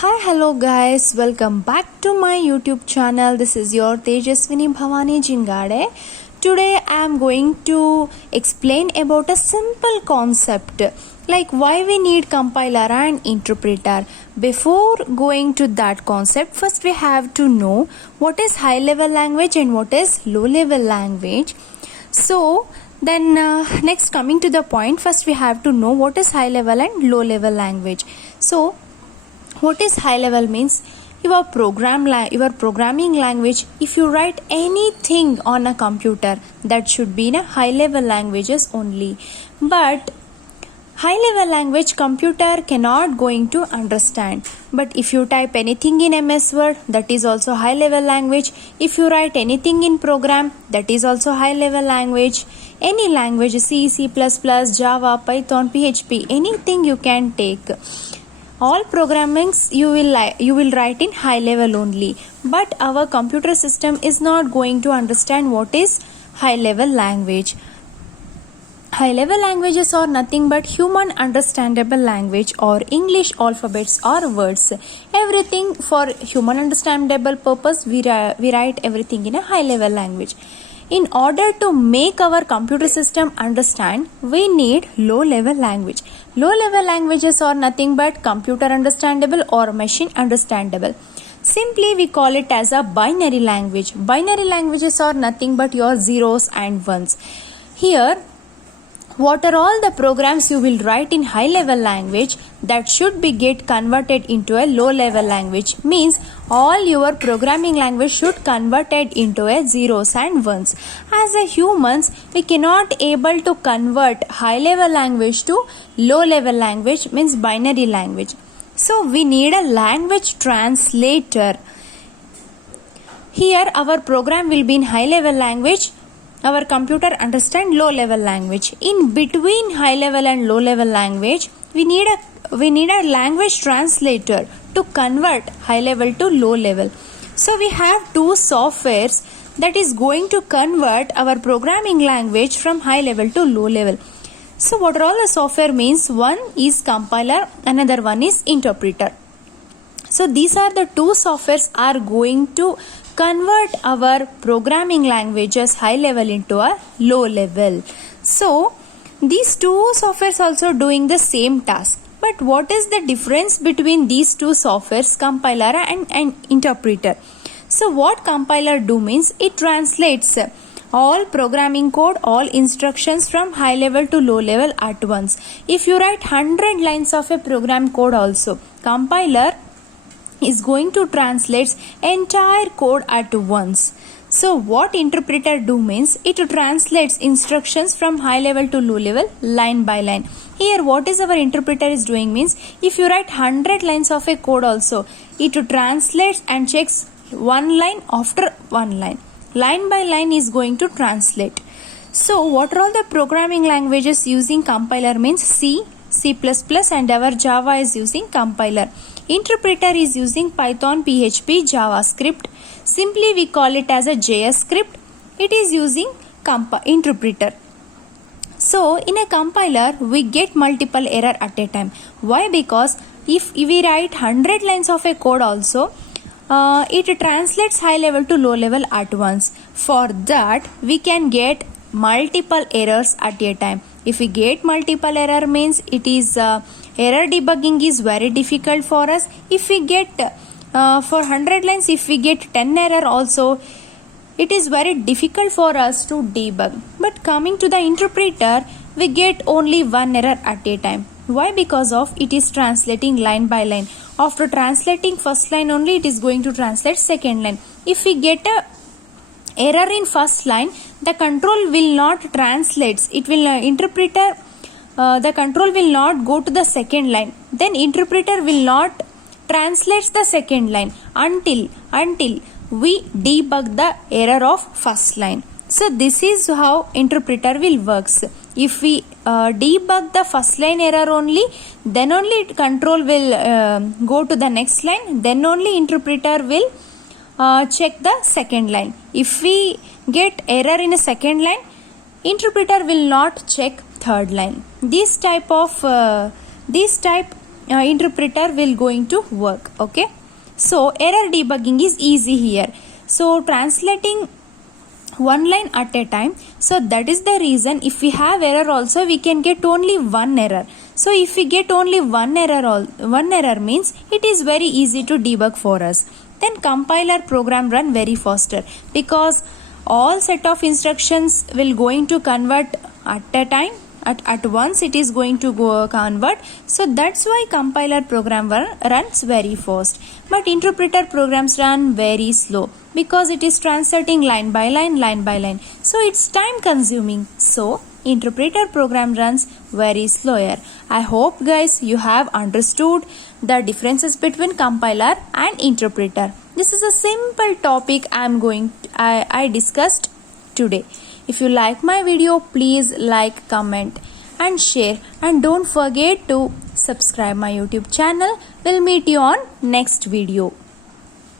Hi, hello guys, welcome back to my YouTube channel. This is your Tejaswini Bhavani Jingade. Today I am going to explain about a simple concept like why we need compiler and interpreter. Before going to that concept, first we have to know what is high level language and what is low level language. Next coming to the point, first we have to know what is high level and low level language. So what is high level means your programming language. If you write anything on a computer, that should be in a high level languages only. But high level language computer cannot going to understand. But if you type anything in MS Word, that is also high level language. If you write anything in program, that is also high level language. Any language, C, C++, Java, Python, PHP, anything you can take. All programmings you will write in high level only, but our computer system is not going to understand what is high level language. High level languages are nothing but human understandable language or English alphabets or words. Everything for human understandable purpose, we write everything in a high level language. In order to make our computer system understand, we need low level language. Low level languages are nothing but computer understandable or machine understandable. Simply we call it as a binary language. Binary languages are nothing but your zeros and ones. Here, what are all the programs you will write in high level language that should be get converted into a low level language, means all your programming language should converted into a zeros and ones. As a humans, we cannot able to convert high level language to low level language, means binary language. So we need a language translator. Here our program will be in high level language. Our computer understand low level language. In between high level and low level language, we need a language translator to convert high level to low level. So we have two softwares that is going to convert our programming language from high level to low level. So what are all the software means? One is compiler, another one is interpreter. So these are the two softwares are going to convert our programming languages high level into a low level. So these two softwares also doing the same task. But what is the difference between these two softwares, compiler and interpreter? So what compiler do means it translates all programming code, all instructions from high level to low level at once. If you write 100 lines of a program code also, compiler is going to translate entire code at once. So what interpreter do means it translates instructions from high level to low level line by line. Here what is our interpreter is doing means if you write 100 lines of a code also, it translates and checks one line after one line. Line by line is going to translate. So what are all the programming languages using compiler means C, C++ and our Java is using compiler. Interpreter is using Python, PHP, JavaScript. Simply we call it as a JS script. It is using interpreter. So in a compiler we get multiple error at a time. Why? Because if we write 100 lines of a code also, it translates high level to low level at once. For that we can get multiple errors at a time. If we get multiple error means it is error debugging is very difficult for us. If we get for 100 lines, if we get 10 error also, it is very difficult for us to debug. But coming to the interpreter, we get only one error at a time. Why? Because of it is translating line by line. After translating first line only, it is going to translate second line. If we get a error in first line, the control will not translate. It will interpreter. The control will not go to the second line. Then interpreter will not translate the second line until we debug the error of first line. So this is how interpreter will works. If we debug the first line error only, then only control will go to the next line. Then only interpreter will check the second line. If we get error in a second line, interpreter will not check third line. This type interpreter will going to work. Okay, so error debugging is easy here. So translating one line at a time, so that is the reason if we have error also we can get only one error. So if we get only one error means it is very easy to debug for us. Then compiler program run very faster because all set of instructions will going to convert at a time, at once it is going to go convert. So that's why compiler program runs very fast, but interpreter programs run very slow because it is translating line by line, so it's time consuming. So interpreter program runs very slower. I hope guys you have understood the differences between compiler and interpreter. This is a simple topic I discussed today. If you like my video, please like, comment and share, and don't forget to subscribe my YouTube channel. We'll meet you on next video.